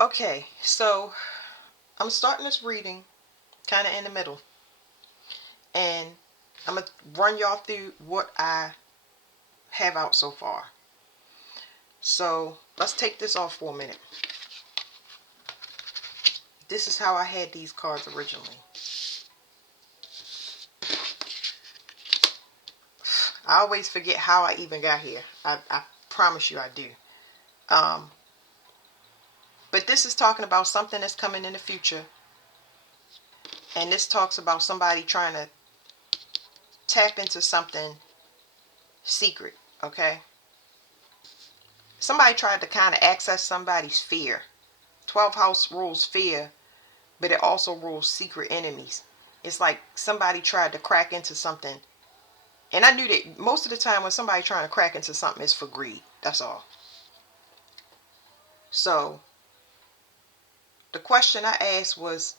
Okay, so I'm starting this reading kind of in the middle, and I'm gonna run y'all through what I have out so far. So let's take this off for a minute. This is how I had these cards originally. I always forget how I even got here. I promise you I do. Um, but this is talking about something that's coming in the future, and this talks about somebody trying to tap into something secret. Okay, somebody tried to kind of access somebody's fear. 12th house rules fear, but it also rules secret enemies. It's like somebody tried to crack into something. And I knew that most of the time when somebody trying to crack into something, it's for greed. That's all. So the question I asked was,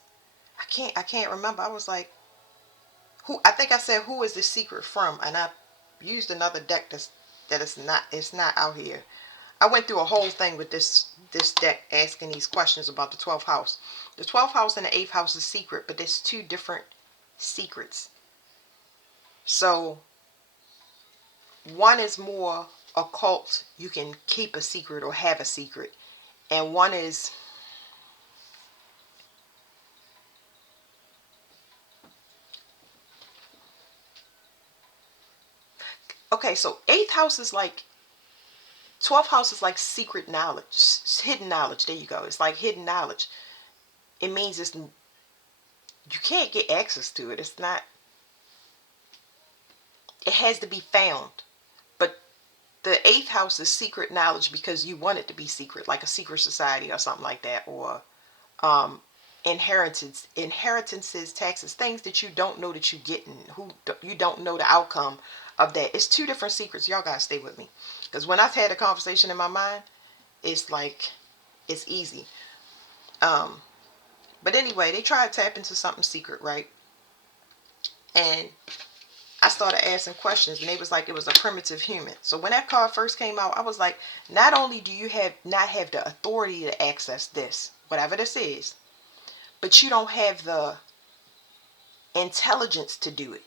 I can't remember. I was like, who? I think I said, who is this secret from? And I used another deck that it's not out here. I went through a whole thing with this deck asking these questions about the 12th house. The 12th house and the 8th house is secret, but there's two different secrets. So one is more occult, you can keep a secret or have a secret, and one is, okay, so 8th house is like, 12th house is like secret knowledge, hidden knowledge. There you go. It's like hidden knowledge. It means you can't get access to it. It's not, it has to be found. But the 8th house is secret knowledge because you want it to be secret, like a secret society or something like that, or um inheritances, taxes, things that you don't know that you getting, who you don't know the outcome of that. It's two different secrets. Y'all gotta stay with me, because when I've had a conversation in my mind, it's like, it's easy. um but anyway, they try to tap into something secret, right? And I started asking questions, and they was like, it was a primitive human. So when that card first came out, I was like, not only do you have not have the authority to access this, whatever this is, but you don't have the intelligence to do it.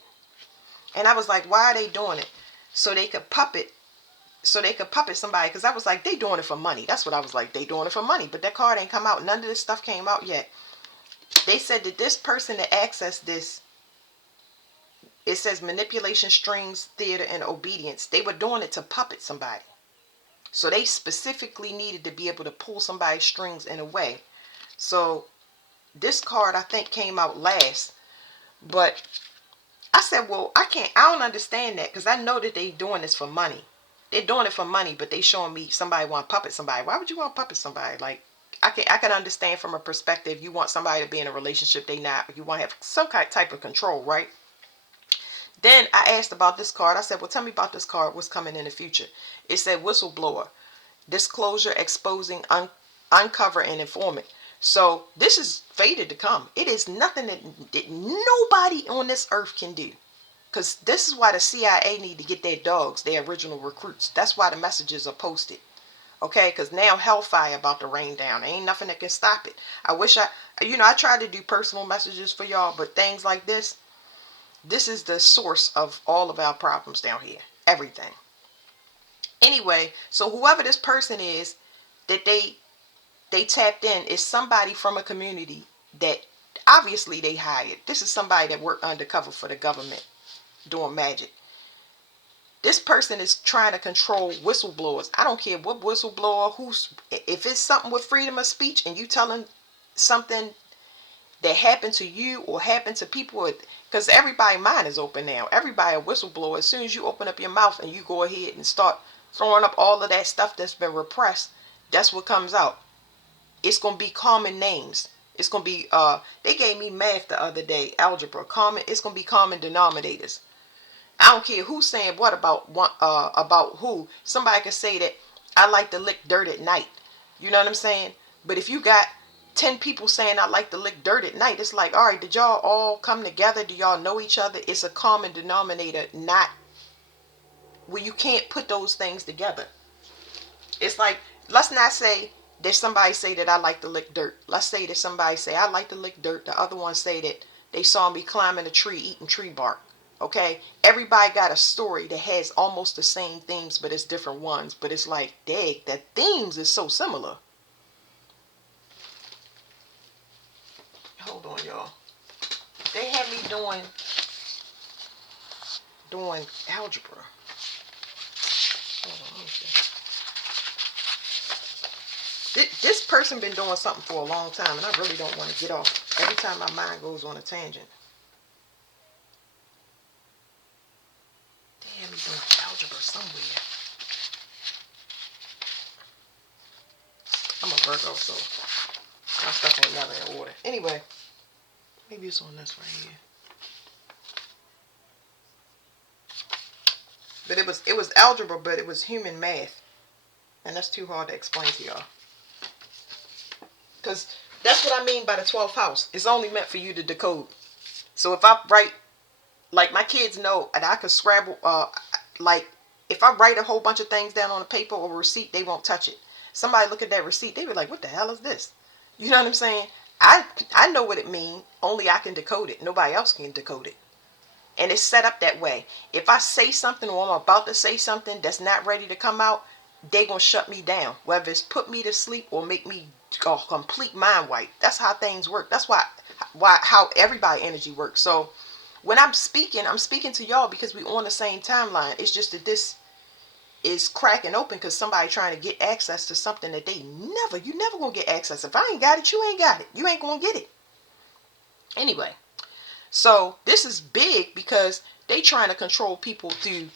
And I was like, why are they doing it? So they could puppet, somebody. Because I was like, they doing it for money. That's what I was like, they doing it for money. But that card ain't come out. None of this stuff came out yet. They said that this person to access this, it says manipulation, strings, theater, and obedience. They were doing it to puppet somebody. So they specifically needed to be able to pull somebody's strings in a way. So this card, I think, came out last. But I said, well, I don't understand that, because I know that they doing this for money. They're doing it for money, but they showing me somebody want to puppet somebody. Why would you want to puppet somebody? Like, I can understand from a perspective, you want somebody to be in a relationship they not, you want to have some kind type of control, right? Then I asked about this card. I said, well, tell me about this card. What's coming in the future? It said whistleblower, disclosure, exposing, uncover, and informant. So this is fated to come. It is nothing that nobody on this earth can do. Because this is why the CIA need to get their dogs, their original recruits. That's why the messages are posted. Okay, because now hellfire about to rain down. There ain't nothing that can stop it. I wish I tried to do personal messages for y'all, but things like this is the source of all of our problems down here. Everything. Anyway, so whoever this person is that they tapped in is somebody from a community that obviously they hired. This is somebody that worked undercover for the government doing magic. This person is trying to control whistleblowers. I don't care what whistleblower, if it's something with freedom of speech and you telling something that happened to you or happened to people, because everybody's mind is open now. Everybody a whistleblower. As soon as you open up your mouth and you go ahead and start throwing up all of that stuff that's been repressed, that's what comes out. It's gonna be common names. It's gonna be they gave me math the other day, algebra. Common, it's gonna be common denominators. I don't care who's saying what about one, about who. Somebody can say that I like to lick dirt at night. You know what I'm saying? But if you got 10 people saying I like to lick dirt at night, it's like, all right, did y'all all come together? Do y'all know each other? It's a common denominator, not where you can't put those things together. It's like, let's not say there's somebody say that I like to lick dirt. Let's say that somebody say I like to lick dirt. The other one say that they saw me climbing a tree eating tree bark. Okay, everybody got a story that has almost the same themes, but it's different ones. But it's like, dang, that themes is so similar. Hold on, y'all. They had me doing algebra. Hold on, let me see. This person been doing something for a long time, and I really don't want to get off. Every time my mind goes on a tangent. They had me doing algebra somewhere. I'm a Virgo, so my stuff ain't never in order. Anyway, maybe it's on this right here. But it was algebra, but it was human math, and that's too hard to explain to y'all. Because that's what I mean by the 12th house. It's only meant for you to decode. So if I write, like my kids know, and I could scrabble, like if I write a whole bunch of things down on a paper or a receipt, they won't touch it. Somebody look at that receipt, they be like, what the hell is this? You know what I'm saying? I know what it means. Only I can decode it. Nobody else can decode it. And it's set up that way. If I say something or I'm about to say something that's not ready to come out, they gonna shut me down. Whether it's put me to sleep or make me a complete mind wipe. That's how things work. That's why how everybody energy works. So when I'm speaking to y'all because we on the same timeline. It's just that this is cracking open because somebody trying to get access to something that you never gonna get access. If I ain't got it, you ain't got it. You ain't gonna get it. Anyway, so this is big because they trying to control people through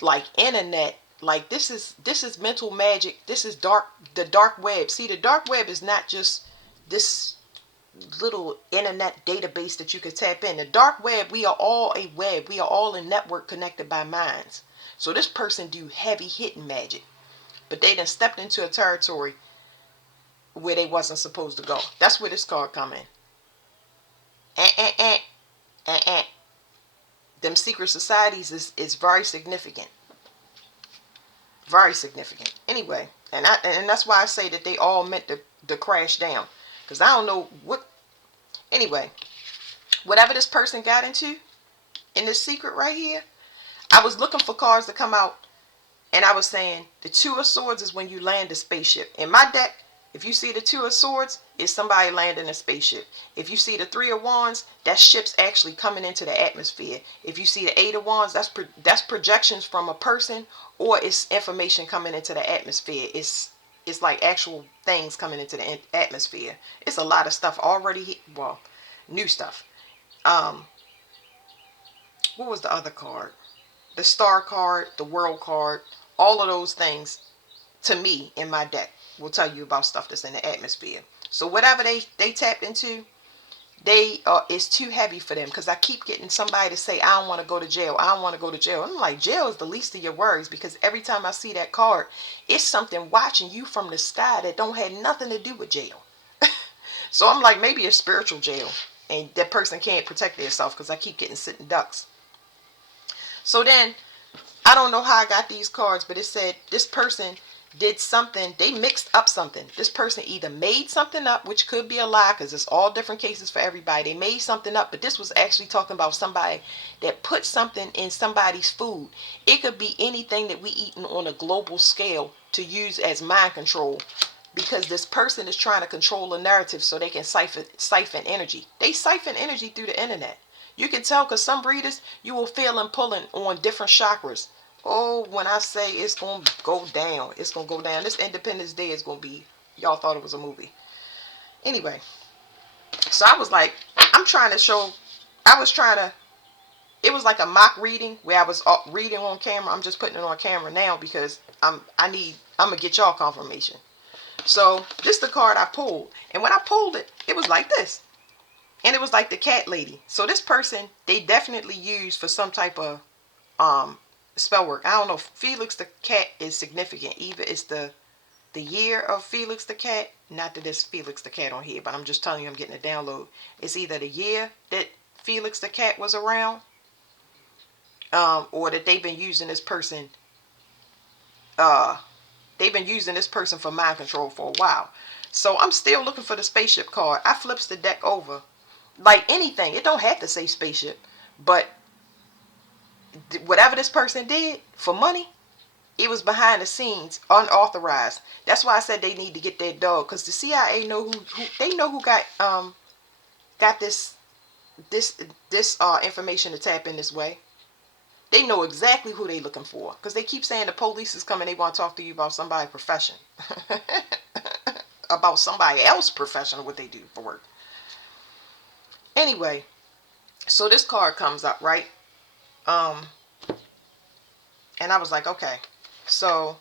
like internet. Like this is mental magic. This is the dark web. See, the dark web is not just this little internet database that you could tap in. The dark web, we are all a web. We are all a network connected by minds. So this person do heavy hitting magic, but they done stepped into a territory where they wasn't supposed to go. That's where this card come in. Them secret societies is very significant. Very significant. Anyway, and that's why I say that they all meant to crash down. Because I don't know what. Anyway, whatever this person got into in this secret right here, I was looking for cards to come out, and I was saying the Two of Swords is when you land a spaceship. In my deck, if you see the Two of Swords, it's somebody landing a spaceship. If you see the Three of Wands, that ship's actually coming into the atmosphere. If you see the Eight of Wands, that's projections from a person, or it's information coming into the atmosphere. It's like actual things coming into the atmosphere. It's a lot of stuff already. Well, new stuff. What was the other card? The Star card, the World card, all of those things to me in my deck will tell you about stuff that's in the atmosphere. So whatever they tapped into, it's too heavy for them, because I keep getting somebody to say, I don't want to go to jail. I don't want to go to jail. I'm like, jail is the least of your worries, because every time I see that card, it's something watching you from the sky that don't have nothing to do with jail. So I'm like, maybe a spiritual jail, and that person can't protect themselves because I keep getting sitting ducks. So then, I don't know how I got these cards, but it said this person did something. They mixed up something. This person either made something up, which could be a lie because it's all different cases for everybody. They made something up, but this was actually talking about somebody that put something in somebody's food. It could be anything that we eating on a global scale to use as mind control, because this person is trying to control a narrative so they can siphon energy. They siphon energy through the internet. You can tell because some readers, you will feel them pulling on different chakras. Oh, when I say it's going to go down, it's going to go down. This Independence Day is going to be, y'all thought it was a movie. Anyway, so I was like, it was like a mock reading where I was reading on camera. I'm just putting it on camera now because I'm going to get y'all confirmation. So this is the card I pulled. And when I pulled it, it was like this. And it was like the cat lady. So this person, they definitely used for some type of spell work. I don't know. Felix the cat is significant. Either it's the year of Felix the cat. Not that there's Felix the cat on here, but I'm just telling you I'm getting a download. It's either the year that Felix the cat was around, or that they've been using this person They've been using this person for mind control for a while. So I'm still looking for the spaceship card. I flips the deck over. Like anything, it don't have to say spaceship. But whatever this person did for money, it was behind the scenes, unauthorized. That's why I said they need to get their dog, because the CIA know who they know who got this information to tap in this way. They know exactly who they looking for, because they keep saying the police is coming. They want to talk to you about somebody's profession, about somebody else's profession, what they do for work. Anyway, so this card comes up, right? And I was like, okay, so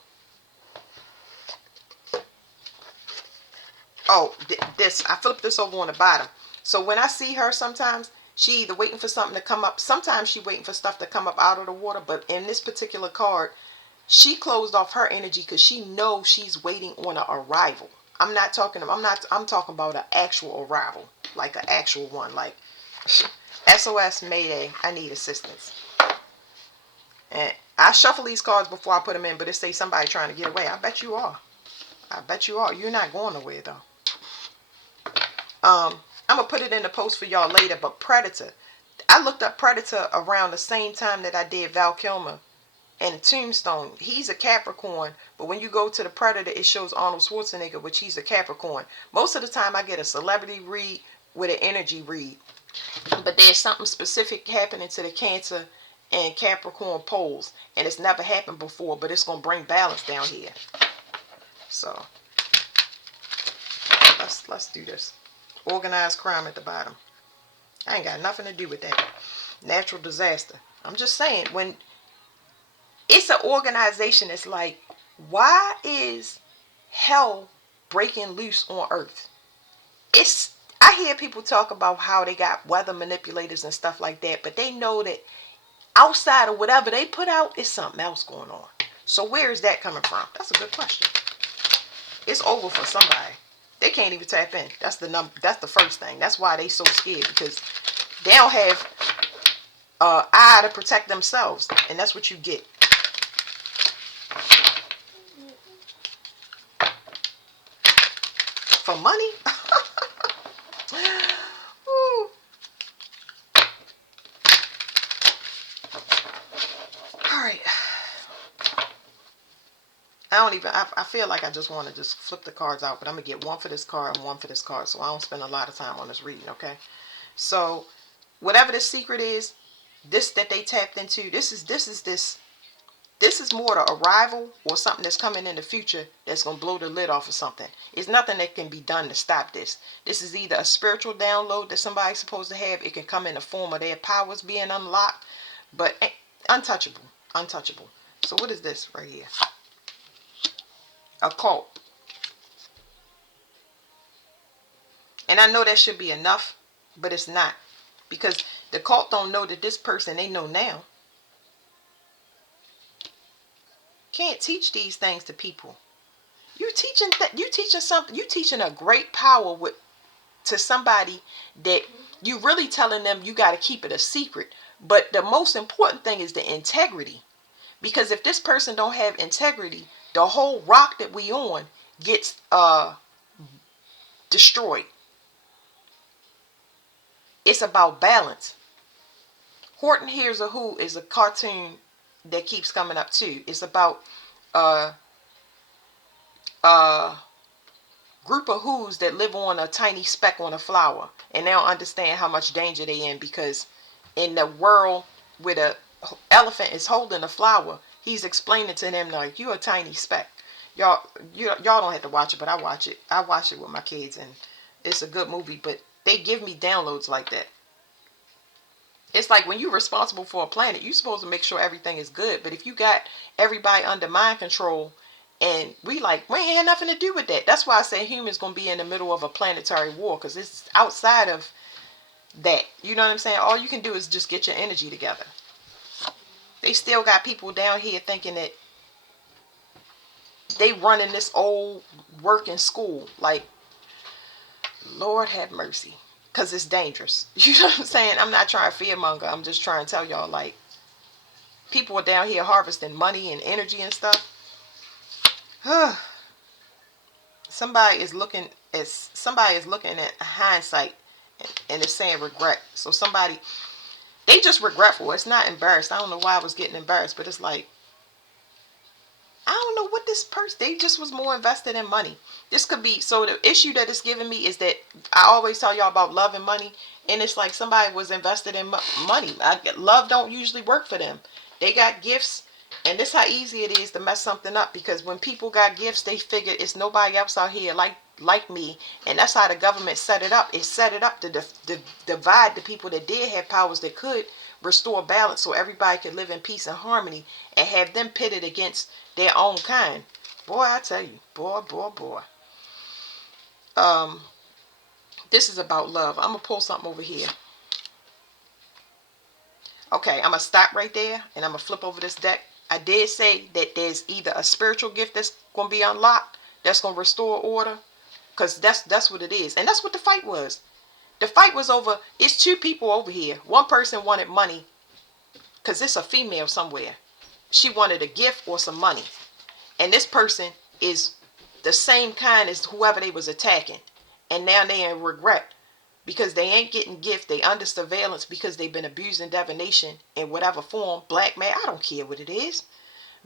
this I flipped this over on the bottom. So when I see her, sometimes she either waiting for something to come up. Sometimes she waiting for stuff to come up out of the water. But in this particular card, she closed off her energy because she knows she's waiting on an arrival. I'm talking about an actual arrival, like an actual one, like SOS Mayday, I need assistance. And I shuffle these cards before I put them in, but it says somebody trying to get away. I bet you are. I bet you are. You're not going nowhere though. I'm gonna put it in the post for y'all later. But Predator, I looked up Predator around the same time that I did Val Kilmer and Tombstone. He's a Capricorn, but when you go to the Predator, it shows Arnold Schwarzenegger, which he's a Capricorn. Most of the time, I get a celebrity read with an energy read, but there's something specific happening to the Cancer and Capricorn poles, and it's never happened before, but it's gonna bring balance down here. So let's do this. Organized crime at the bottom. I ain't got nothing to do with that. Natural disaster. I'm just saying, when it's an organization, it's like, why is hell breaking loose on earth? I hear people talk about how they got weather manipulators and stuff like that, but they know that outside of whatever they put out, is something else going on. So where is that coming from? That's a good question. It's over for somebody. They can't even tap in. That's the first thing. That's why they so scared, because they don't have eye to protect themselves, and that's what you get. For money. All right. I feel like I just want to just flip the cards out, but I'm going to get one for this card and one for this card, so I don't spend a lot of time on this reading, okay? So, whatever the secret is, this that they tapped into, this is more the arrival or something that's coming in the future that's going to blow the lid off of something. It's nothing that can be done to stop this. This is either a spiritual download that somebody's supposed to have. It can come in the form of their powers being unlocked, but untouchable. Untouchable. So what is this right here? A cult. And I know that should be enough, but it's not. Because the cult don't know that this person, they know now. Can't teach these things to people. You teaching something. You teaching a great power to somebody that you really telling them you got to keep it a secret. But the most important thing is the integrity. Because if this person don't have integrity, the whole rock that we on gets destroyed. It's about balance. Horton Hears a Who is a cartoon that keeps coming up too. It's about group of who's that live on a tiny speck on a flower, and they don't understand how much danger they in, because in the world where the elephant is holding a flower, he's explaining to them like, you're a tiny speck. Y'all don't have to watch it, but I watch it. I watch it with my kids, and it's a good movie. But they give me downloads like that. It's like when you're responsible for a planet, you're supposed to make sure everything is good. But if you got everybody under mind control, and we ain't had nothing to do with that. That's why I say humans going to be in the middle of a planetary war, because it's outside of that. You know what I'm saying? All you can do is just get your energy together. They still got people down here thinking that they running this old working school. Like, Lord have mercy. Because it's dangerous. You know what I'm saying? I'm not trying to fearmonger. I'm just trying to tell y'all, like, people are down here harvesting money and energy and stuff. somebody is looking at hindsight and is saying regret. So somebody, they just regretful. It's not embarrassed. I don't know why I was getting embarrassed, but it's like, I don't know what this person, they just was more invested in money. This could be, so the issue that it's giving me is that I always tell y'all about love and money. And it's like somebody was invested in money. Love don't usually work for them. They got gifts. And this how easy it is to mess something up. Because when people got gifts, they figure it's nobody else out here like me. And that's how the government set it up. It set it up to divide the people that did have powers that could restore balance so everybody could live in peace and harmony, and have them pitted against their own kind. Boy, I tell you, boy. Um, this is about love. I'm gonna pull something over here. Okay, I'm gonna stop right there, and I'm gonna flip over this deck. I did say that there's either a spiritual gift that's gonna be unlocked, that's gonna restore order, because that's what it is, and that's what the fight was. The fight was over. It's two people over here. One person wanted money, because it's a female somewhere. She wanted a gift or some money. And this person is the same kind as whoever they was attacking. And now they in regret because they ain't getting gift. They under surveillance because they've been abusing divination in whatever form. Blackmail, I don't care what it is.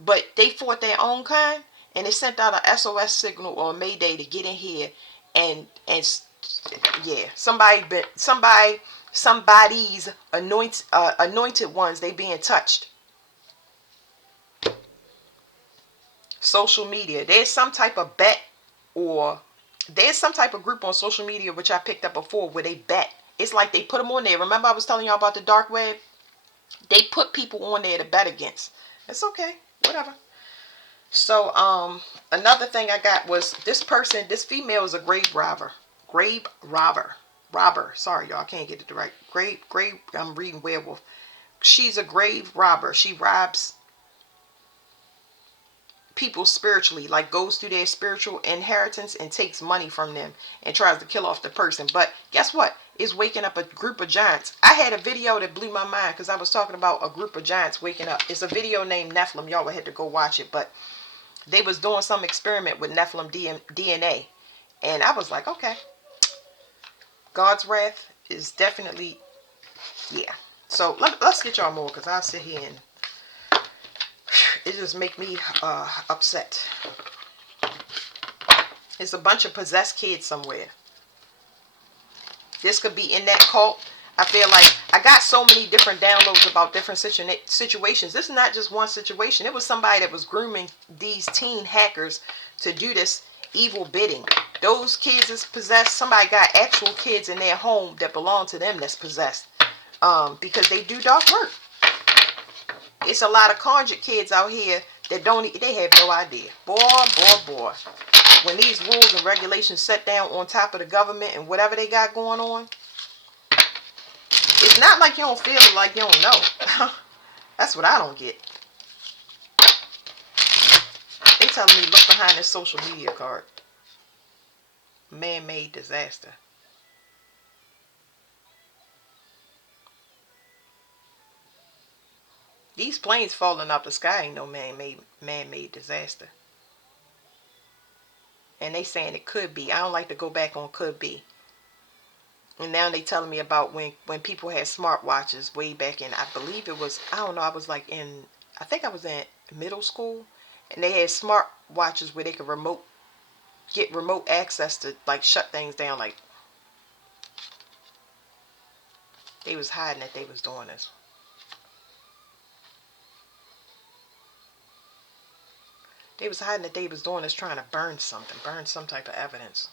But they fought their own kind, and they sent out a SOS signal or a Mayday to get in here. And yeah, somebody's anointed ones, they being touched. Social media, there's some type of bet, or there's some type of group on social media which I picked up before where they bet. It's like they put them on there. Remember I was telling y'all about the dark web? They put people on there to bet against. It's okay, whatever. So another thing I got was this person, this female is a grave robber. Sorry y'all, I can't get it right. Grave, I'm reading werewolf. She's a grave robber. She robs people spiritually, like goes through their spiritual inheritance and takes money from them and tries to kill off the person. But guess what? It's waking up a group of giants. I had a video that blew my mind because I was talking about a group of giants waking up. It's a video named Nephilim. Y'all would have to go watch it. But they was doing some experiment with Nephilim DNA. And I was like, okay, God's wrath is definitely, yeah. So let's get y'all more, because I'll sit here and it just make me upset. It's a bunch of possessed kids somewhere. This could be in that cult. I feel like I got so many different downloads about different situations. This is not just one situation. It was somebody that was grooming these teen hackers to do this evil bidding. Those kids is possessed. Somebody got actual kids in their home that belong to them that's possessed. Because they do dark work. It's a lot of conjured kids out here that they have no idea. Boy. When these rules and regulations set down on top of the government and whatever they got going on, it's not like you don't feel it, like you don't know. That's what I don't get. They telling me look behind this social media card. Man-made disaster. These planes falling out the sky ain't no man-made disaster. And they saying it could be. I don't like to go back on could be. And now they telling me about when people had smartwatches way back in, I believe it was, I don't know, I think I was in middle school, and they had smartwatches where they could get remote access to like shut things down. Like they was hiding that they was doing this. They was hiding that they was doing this, trying to burn some type of evidence.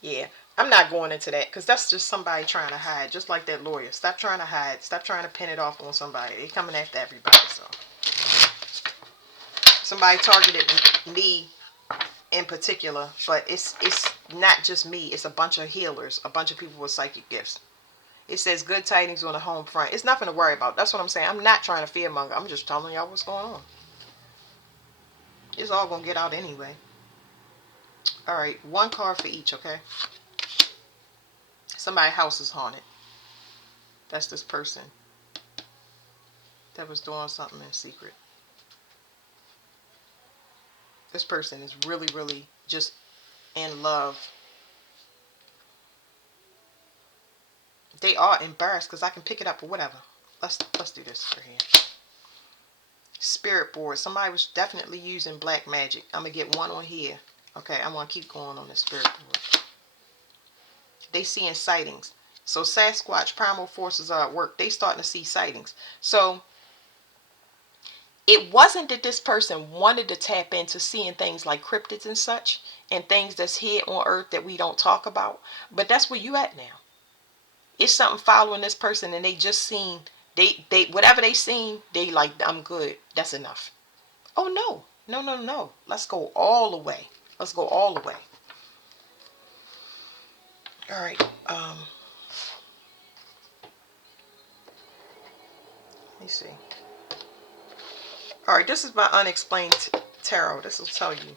Yeah, I'm not going into that because that's just somebody trying to hide, just like that lawyer. Stop trying to hide. Stop trying to pin it off on somebody. They coming after everybody. So somebody targeted me in particular, but it's not just me. It's a bunch of healers, a bunch of people with psychic gifts. It says good tidings on the home front. It's nothing to worry about. That's what I'm saying. I'm not trying to fearmonger. I'm just telling y'all what's going on. It's all gonna get out anyway. All right, one card for each, okay? Somebody's house is haunted. That's this person that was doing something in secret. This person is really, really just in love. They are embarrassed because I can pick it up or whatever. Let's do this for here. Spirit board. Somebody was definitely using black magic. I'm gonna get one on here. Okay, I'm gonna keep going on the spirit board. They seeing sightings. So Sasquatch primal forces are at work. They starting to see sightings. So it wasn't that this person wanted to tap into seeing things like cryptids and such, and things that's here on earth that we don't talk about. But that's where you at now. It's something following this person, and they just seen they whatever they seen, they like, I'm good. That's enough. Oh no. No, no, no. Let's go all the way. Let's go all the way. All right. Let me see. All right, this is my unexplained tarot. This will tell you.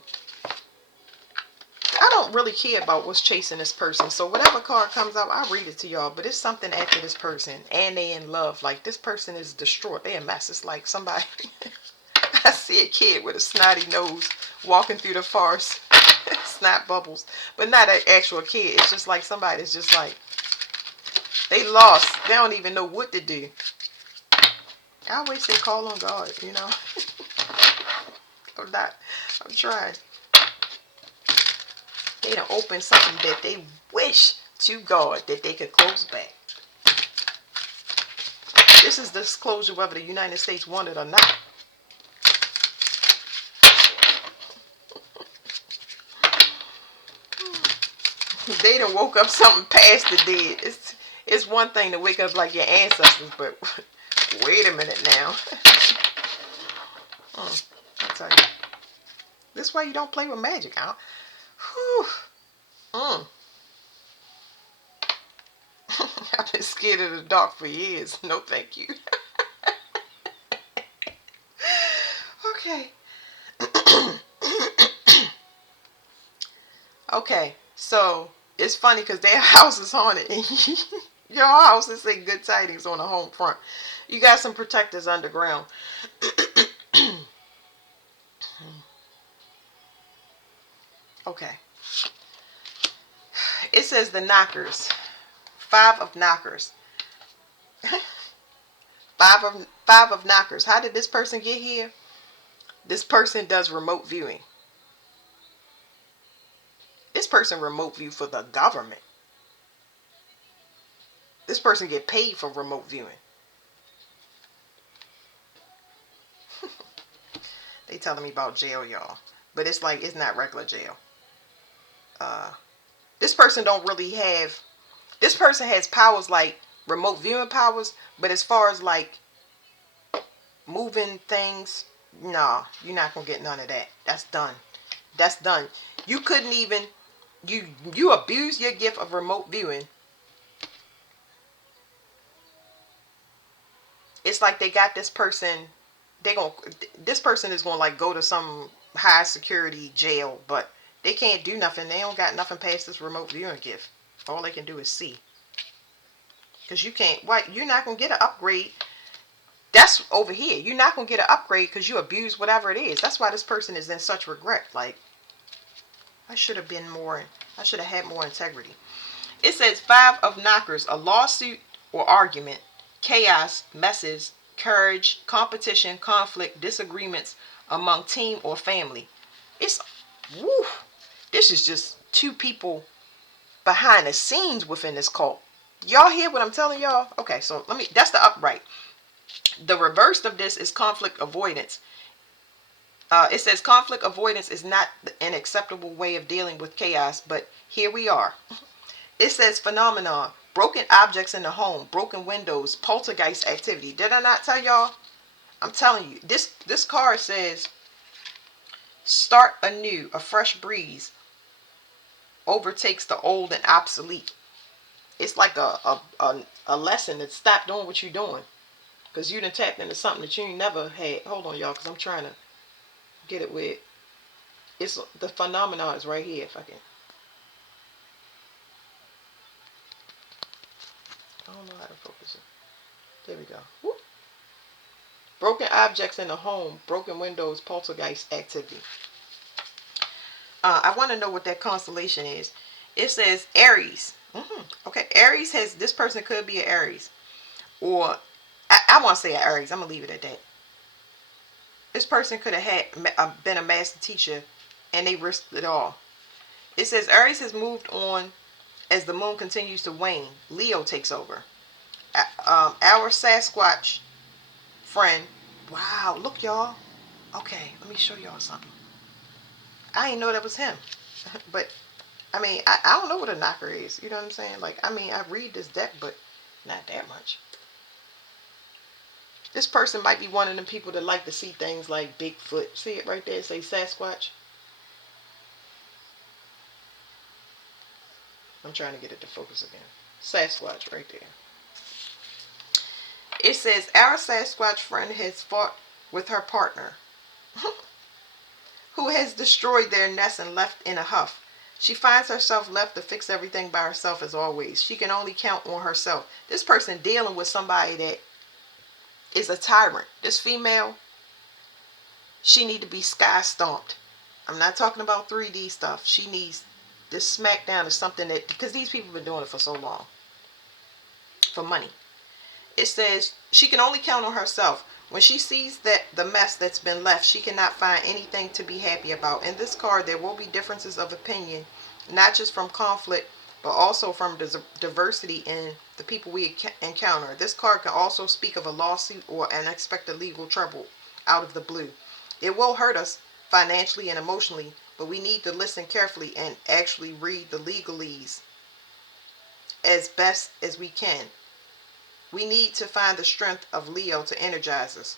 I don't really care about what's chasing this person. So whatever card comes up, I'll read it to y'all. But it's something after this person. And they in love. Like, this person is distraught. They a mess. It's like somebody... I see a kid with a snotty nose walking through the forest. Snot bubbles. But not an actual kid. It's just like somebody that's just like... They lost. They don't even know what to do. I always say call on God, you know. I'm trying. They done open something that they wish to God that they could close back. This is disclosure whether the United States want it or not. They done woke up something past the dead. It's one thing to wake up like your ancestors, but wait a minute now. I'll tell you. This is why you don't play with magic. I've been scared of the dark for years. No, thank you. Okay. Okay. So it's funny because their house is haunted. Your house is saying good tidings on the home front. You got some protectors underground. Okay. It says the knockers. 5 of knockers. five of knockers. How did this person get here? This person does remote viewing. This person remote view for the government. This person get paid for remote viewing. They telling me about jail, y'all. But it's like, it's not regular jail. This person don't really have... This person has powers like remote viewing powers. But as far as like moving things, nah, you're not going to get none of that. That's done. That's done. You couldn't even... You abuse your gift of remote viewing. It's like they got this person... This person is going to like go to some high security jail, but they can't do nothing. They don't got nothing past this remote viewing gift. All they can do is see. Because you can't... What? You're not going to get an upgrade. That's over here. You're not going to get an upgrade because you abuse whatever it is. That's why this person is in such regret. Like, I should have been more... I should have had more integrity. It says 5 of knockers. A lawsuit or argument. Chaos, messes, courage, competition, conflict, disagreements among team or family. It's... Woo! This is just 2 people behind the scenes within this cult. Y'all hear what I'm telling y'all? Okay, so let me... That's the upright. The reverse of this is conflict avoidance. It says conflict avoidance is not an acceptable way of dealing with chaos, but here we are. It says phenomenon. Broken objects in the home, broken windows, poltergeist activity. Did I not tell y'all? I'm telling you. This card says start anew. A fresh breeze overtakes the old and obsolete. It's like a lesson to stop doing what you're doing. Because you done tapped into something that you ain't never had. Hold on, y'all, because I'm trying to get it with... It's the phenomenon is right here, if I can... I don't know how to focus it. There we go. Whoop. Broken objects in the home, broken windows, poltergeist activity. I want to know what that constellation is. It says Aries. Okay, Aries has, this person could be an Aries, or I want to say an Aries. I'm gonna leave it at that. This person could have been a master teacher, and they risked it all. It says Aries has moved on as the moon continues to wane. Leo takes over. Our Sasquatch friend. Wow, look, y'all. Okay, let me show y'all something. I didn't know that was him, but I mean, I don't know what a knocker is. You know what I'm saying? Like, I mean, I read this deck, but not that much. This person might be one of them people that like to see things like Bigfoot. See it right there? It say Sasquatch. I'm trying to get it to focus again. Sasquatch right there. It says, our Sasquatch friend has fought with her partner, who has destroyed their nest and left in a huff. She finds herself left to fix everything by herself as always. She can only count on herself. This person dealing with somebody that is a tyrant. This female, she need to be sky stomped. I'm not talking about 3D stuff. She needs this smackdown is something that, because these people have been doing it for so long. For money. It says she can only count on herself. When she sees that the mess that's been left, she cannot find anything to be happy about. In this card, there will be differences of opinion, not just from conflict, but also from diversity in the people we encounter. This card can also speak of a lawsuit or unexpected legal trouble out of the blue. It will hurt us financially and emotionally, but we need to listen carefully and actually read the legalese as best as we can. We need to find the strength of Leo to energize us.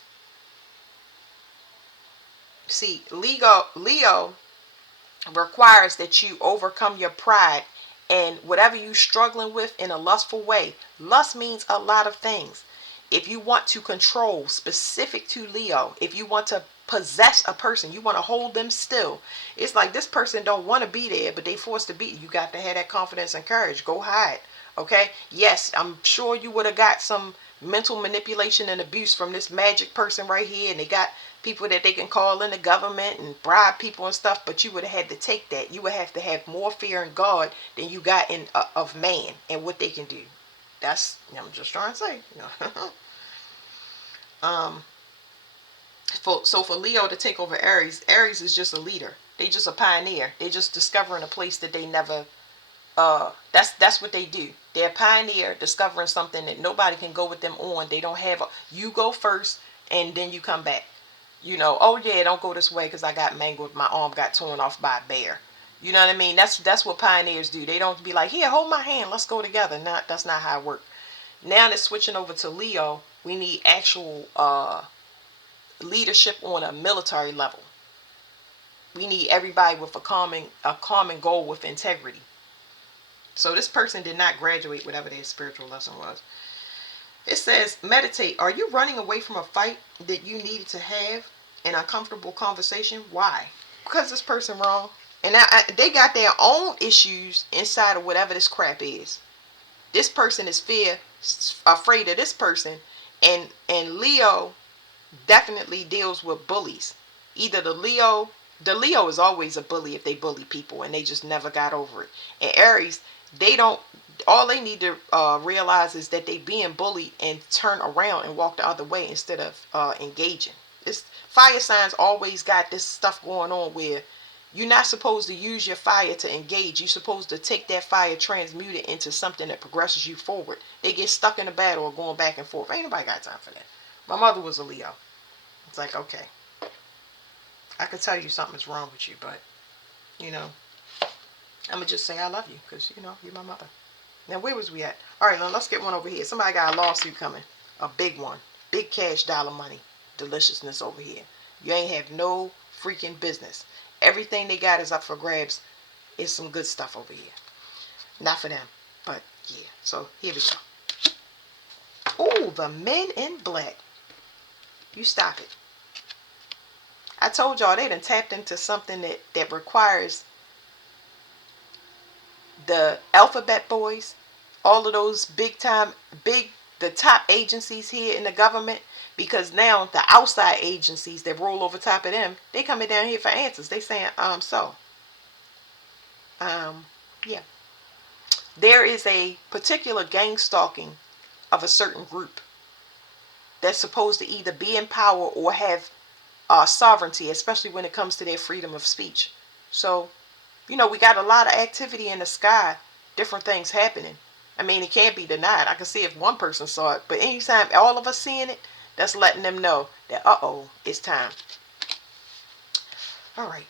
See, Leo requires that you overcome your pride and whatever you're struggling with in a lustful way. Lust means a lot of things. If you want to control, specific to Leo, if you want to possess a person, you want to hold them still. It's like this person don't want to be there, but they forced to be. You got to have that confidence and courage. Go hide. Okay? Yes, I'm sure you would have got some mental manipulation and abuse from this magic person right here, and they got people that they can call in the government and bribe people and stuff, but you would have had to take that. You would have to have more fear in God than you got in of man and what they can do. That's, I'm just trying to say. For Leo to take over Aries, Aries is just a leader. They just a pioneer. They just discovering a place that they never. That's what they do. They're a pioneer, discovering something that nobody can go with them on. They don't have. You go first, and then you come back. Oh yeah, don't go this way because I got mangled. My arm got torn off by a bear. You know what I mean? That's what pioneers do. They don't be like, here, hold my hand, let's go together. Not That's not how it works. Now that's switching over to Leo. We need actual leadership on a military level. We need everybody with a common goal with integrity. So this person did not graduate whatever their spiritual lesson was. It says, meditate. Are you running away from a fight that you needed to have an uncomfortable conversation? Why? Because this person wrong. And now they got their own issues inside of whatever this crap is. This person is afraid of this person. And Leo definitely deals with bullies. Either the Leo is always a bully if they bully people and they just never got over it. And Aries, all they need to realize is that they being bullied and turn around and walk the other way instead of engaging. This fire signs always got this stuff going on where you're not supposed to use your fire to engage. You're supposed to take that fire, transmute it into something that progresses you forward. They get stuck in a battle or going back and forth. Ain't nobody got time for that. My mother was a Leo. It's like, okay, I could tell you something's wrong with you, but I'm gonna just say I love you because you're my mother. Now where was we at? All right, now let's get one over here. Somebody got a lawsuit coming, a big one, big cash dollar money, deliciousness over here. You ain't have no freaking business. Everything they got is up for grabs. It's some good stuff over here. Not for them, but yeah. So here we go. Oh, the men in black. You stop it. I told y'all they done tapped into something that requires the alphabet boys, all of those the top agencies here in the government, because now the outside agencies that roll over top of them, they coming down here for answers. They saying, so Yeah. There is a particular gang stalking of a certain group that's supposed to either be in power or have sovereignty, especially when it comes to their freedom of speech. So, we got a lot of activity in the sky, different things happening. I mean, it can't be denied. I can see if one person saw it, but anytime all of us seeing it, that's letting them know that, uh-oh, it's time. All right.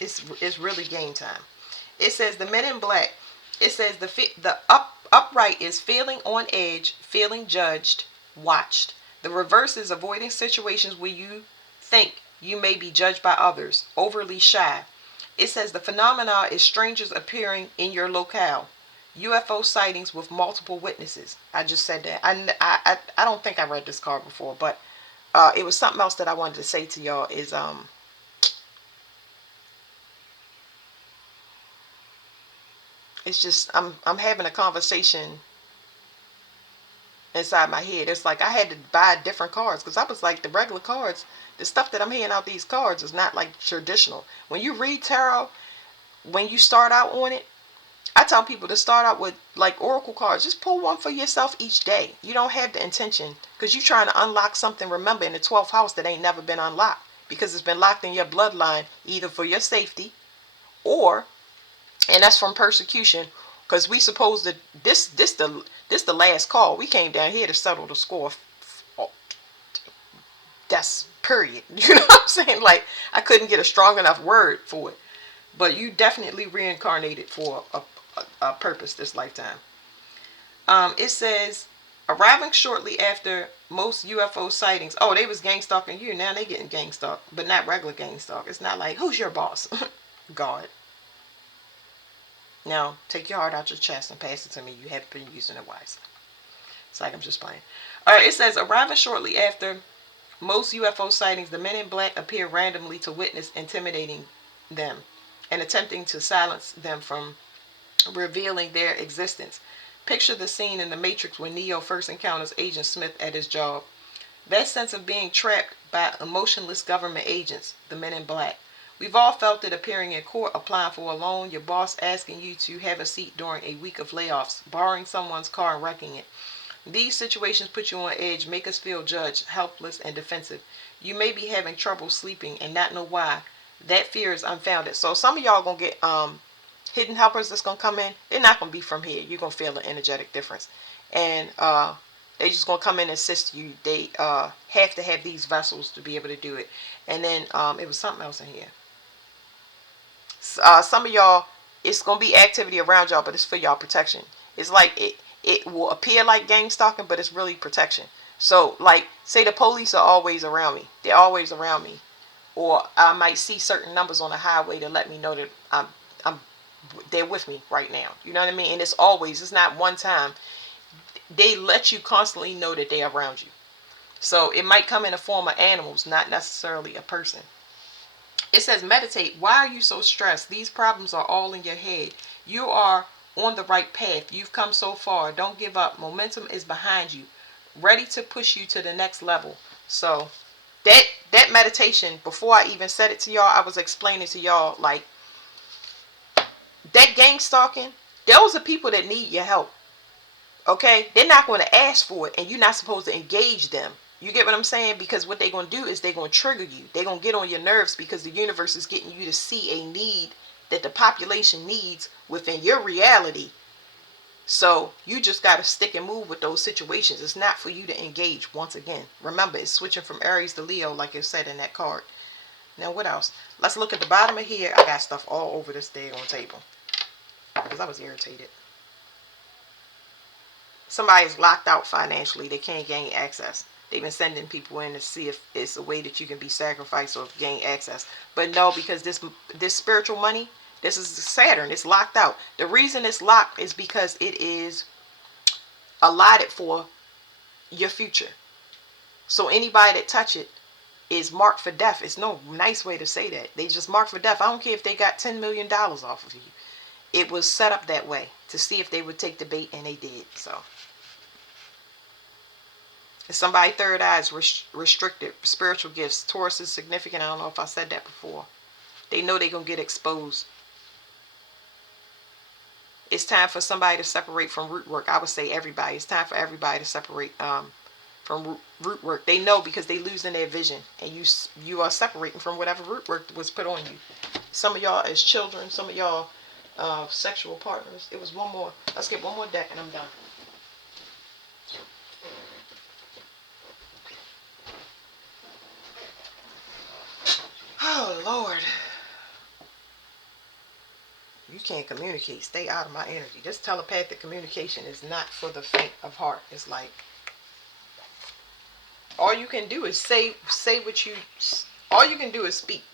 It's really game time. It says the men in black. It says upright is feeling on edge, feeling judged, watched. The reverse is avoiding situations where you think you may be judged by others, overly shy. It says the phenomena is strangers appearing in your locale. UFO sightings with multiple witnesses. I just said that. I don't think I read this card before, but it was something else that I wanted to say to y'all is it's just I'm having a conversation inside my head. It's like I had to buy different cards because I was like, the regular cards, the stuff that I'm handing out these cards is not like traditional. When you read tarot, when you start out on it, I tell people to start out with like oracle cards. Just pull one for yourself each day. You don't have the intention because you're trying to unlock something, remember, in the 12th house that ain't never been unlocked because it's been locked in your bloodline either for your safety or, and that's from persecution, because we supposed to this the last call. We came down here to settle the score. Oh, that's period. You know what I'm saying? Like I couldn't get a strong enough word for it. But you definitely reincarnated for a purpose this lifetime. It says arriving shortly after most UFO sightings. Oh, they was gang stalking you. Now they getting gang stalked, but not regular gang stalk. It's not like who's your boss? God. Now, take your heart out your chest and pass it to me. You haven't been using it wisely. It's like I'm just playing. All right, it says, arriving shortly after most UFO sightings, the men in black appear randomly to witness intimidating them and attempting to silence them from revealing their existence. Picture the scene in The Matrix when Neo first encounters Agent Smith at his job. That sense of being trapped by emotionless government agents, the men in black. We've all felt it appearing in court, applying for a loan, your boss asking you to have a seat during a week of layoffs, borrowing someone's car and wrecking it. These situations put you on edge, make us feel judged, helpless, and defensive. You may be having trouble sleeping and not know why. That fear is unfounded. So some of y'all gonna get hidden helpers that's gonna come in. They're not gonna be from here. You're gonna feel an energetic difference. And they just gonna come in and assist you. They have to have these vessels to be able to do it. And then it was something else in here. Some of y'all, it's gonna be activity around y'all, but it's for y'all protection. It's like it will appear like gang stalking, but it's really protection. So like, say the police are always around me. They're always around me, or I might see certain numbers on the highway to let me know that I'm they're with me right now. You know what I mean? And it's not one time. They let you constantly know that they're around you. So it might come in the form of animals, not necessarily a person. It says meditate. Why are you so stressed? These problems are all in your head. You are on the right path. You've come so far. Don't give up. Momentum is behind you, ready to push you to the next level. So that meditation, before I even said it to y'all, I was explaining to y'all like that gang stalking, those are people that need your help. Okay? They're not going to ask for it, and you're not supposed to engage them. You get what I'm saying? Because what they're going to do is they're going to trigger you. They're going to get on your nerves because the universe is getting you to see a need that the population needs within your reality. So you just got to stick and move with those situations. It's not for you to engage once again. Remember, it's switching from Aries to Leo like it said in that card. Now, what else? Let's look at the bottom of here. I got stuff all over this daggone table because I was irritated. Somebody's locked out financially. They can't gain access. They've been sending people in to see if it's a way that you can be sacrificed or gain access. But no, because this spiritual money, this is Saturn. It's locked out. The reason it's locked is because it is allotted for your future. So anybody that touch it is marked for death. It's no nice way to say that. They just marked for death. I don't care if they got $10 million off of you. It was set up that way to see if they would take the bait, and they did. So somebody third eye is restricted. Spiritual gifts. Taurus is significant. I don't know if I said that before. They know they're going to get exposed. It's time for somebody to separate from root work. I would say everybody. It's time for everybody to separate from root work. They know because they losing their vision, and you are separating from whatever root work was put on you. Some of y'all as children, some of y'all sexual partners. It was one more. Let's get one more deck and I'm done. Oh Lord. You can't communicate. Stay out of my energy. This telepathic communication is not for the faint of heart. It's like all you can do is say what you. All you can do is speak.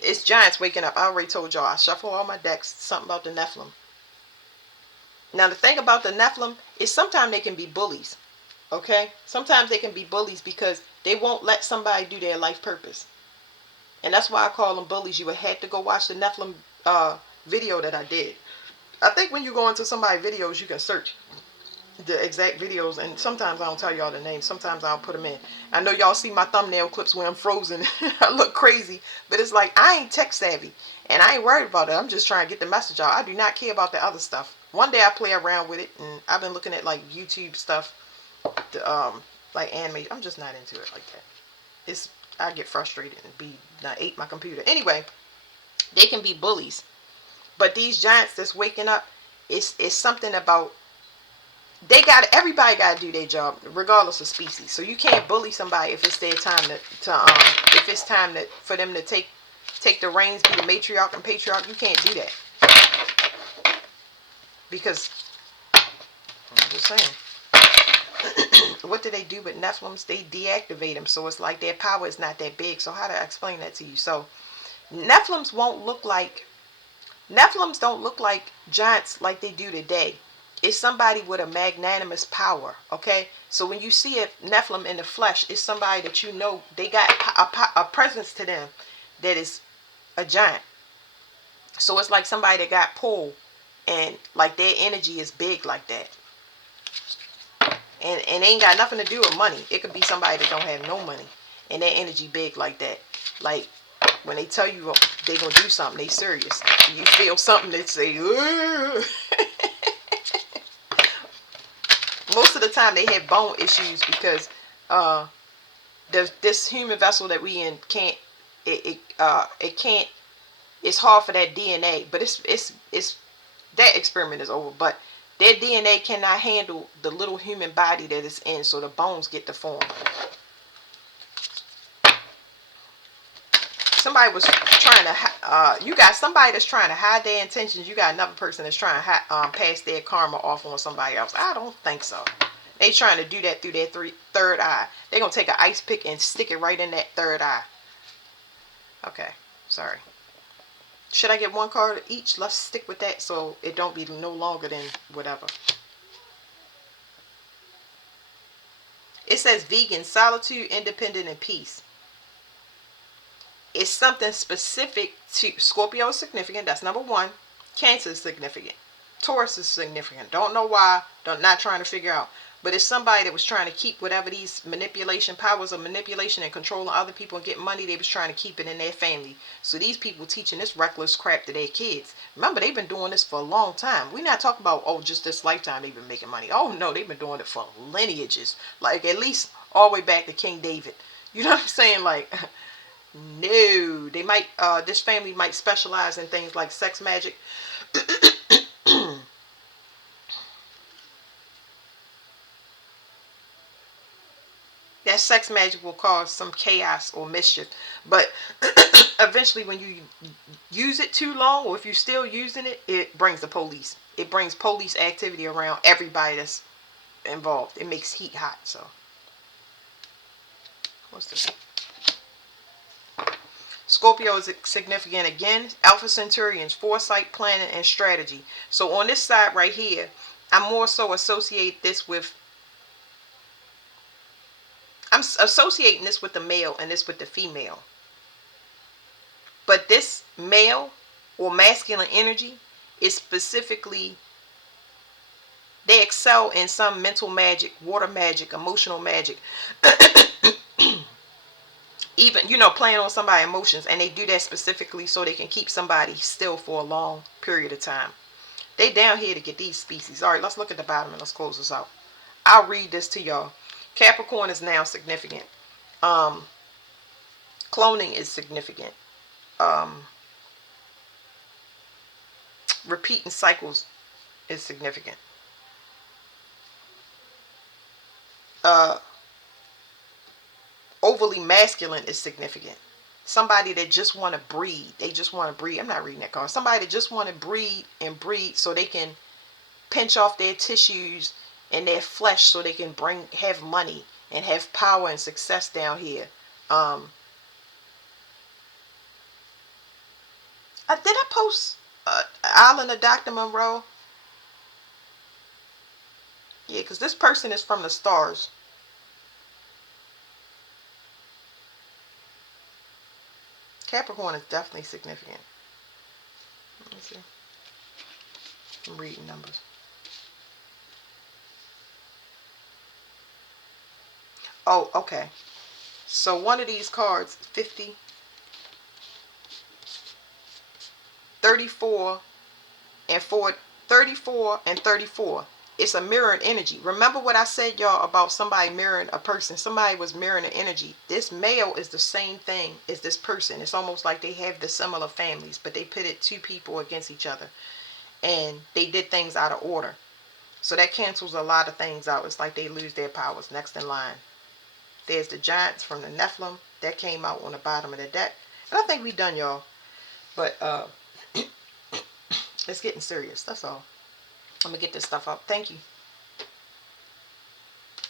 It's giants waking up. I already told y'all. I shuffle all my decks. Something about the Nephilim. Now the thing about the Nephilim is sometimes they can be bullies. Okay? Sometimes they can be bullies because they won't let somebody do their life purpose. And that's why I call them bullies. You would have to go watch the Nephilim video that I did. I think when you go into somebody's videos, you can search the exact videos, and sometimes I don't tell y'all the names. Sometimes I'll put them in. I know y'all see my thumbnail clips where I'm frozen. I look crazy, but it's like I ain't tech savvy, and I ain't worried about it. I'm just trying to get the message out. I do not care about the other stuff. One day I play around with it, and I've been looking at like YouTube stuff, like anime. I'm just not into it like that. I get frustrated and ate my computer. Anyway, they can be bullies. But these giants that's waking up, it's something about everybody got to do their job regardless of species. So you can't bully somebody if it's their time if it's time for them to take the reins, be the matriarch and patriarch. You can't do that because I'm just saying. What do they do with Nephilims? They deactivate them, so it's like their power is not that big. So how to explain that to you? So Nephilims don't look like giants like they do today. It's somebody with a magnanimous power, okay? So when you see a Nephilim in the flesh, it's somebody that you know they got a presence to them that is a giant. So it's like somebody that got pulled and like their energy is big like that. And ain't got nothing to do with money. It could be somebody that don't have no money and their energy big like that. Like when they tell you they're going to do something, they serious. You feel something that say, most of the time they have bone issues because this human vessel that we in can't, it can't, it's hard for that DNA, but it's that experiment is over, but their DNA cannot handle the little human body that it's in, so the bones get deformed. Somebody was trying to, you got somebody that's trying to hide their intentions. You got another person that's trying to pass their karma off on somebody else. I don't think so. They trying to do that through their third eye. They're going to take an ice pick and stick it right in that third eye. Okay, sorry. Should I get one card each? Let's stick with that so it don't be no longer than whatever. It says vegan, solitude, independent, and peace. It's something specific to Scorpio is significant. That's number one. Cancer is significant. Taurus is significant. Don't know why. Not trying to figure out. But it's somebody that was trying to keep whatever these powers of manipulation and controlling other people and getting money, they was trying to keep it in their family. So these people teaching this reckless crap to their kids. Remember, they've been doing this for a long time. We're not talking about, oh, just this lifetime they've been making money. Oh, no, they've been doing it for lineages. Like, at least all the way back to King David. You know what I'm saying? Like, no. They might, this family might specialize in things like sex magic. That sex magic will cause some chaos or mischief. But eventually when you use it too long, or if you're still using it, it brings the police. It brings police activity around everybody that's involved. It makes heat hot. So, what's this? Scorpio is significant again. Alpha Centaurians, foresight, planning, and strategy. So on this side right here, I more so associate this with, I'm associating this with the male and this with the female. But this male or masculine energy is specifically, they excel in some mental magic, water magic, emotional magic. Even, playing on somebody's emotions, and they do that specifically so they can keep somebody still for a long period of time. They down here to get these species. All right, let's look at the bottom and let's close this out. I'll read this to y'all. Capricorn is now significant. Um, Cloning is significant. Um, Repeating cycles is significant. Uh, Overly masculine is significant. Somebody that just want to breed. They just want to breed. I'm not reading that card. Somebody that just want to breed and breed so they can pinch off their tissues and their flesh so they can have money and have power and success down here. Did I post Island of Dr. Moreau? Yeah, because this person is from the stars. Capricorn is definitely significant. Let me see. I'm reading numbers. Oh, okay. So one of these cards, 50, 34, and 4, 34 and 34. It's a mirrored energy. Remember what I said, y'all, about somebody mirroring a person. Somebody was mirroring an energy. This male is the same thing as this person. It's almost like they have the similar families, but they pitted two people against each other. And they did things out of order. So that cancels a lot of things out. It's like they lose their powers. Next in line, there's the giants from the Nephilim. That came out on the bottom of the deck. And I think we done, y'all. But it's getting serious. That's all. I'm going to get this stuff up. Thank you.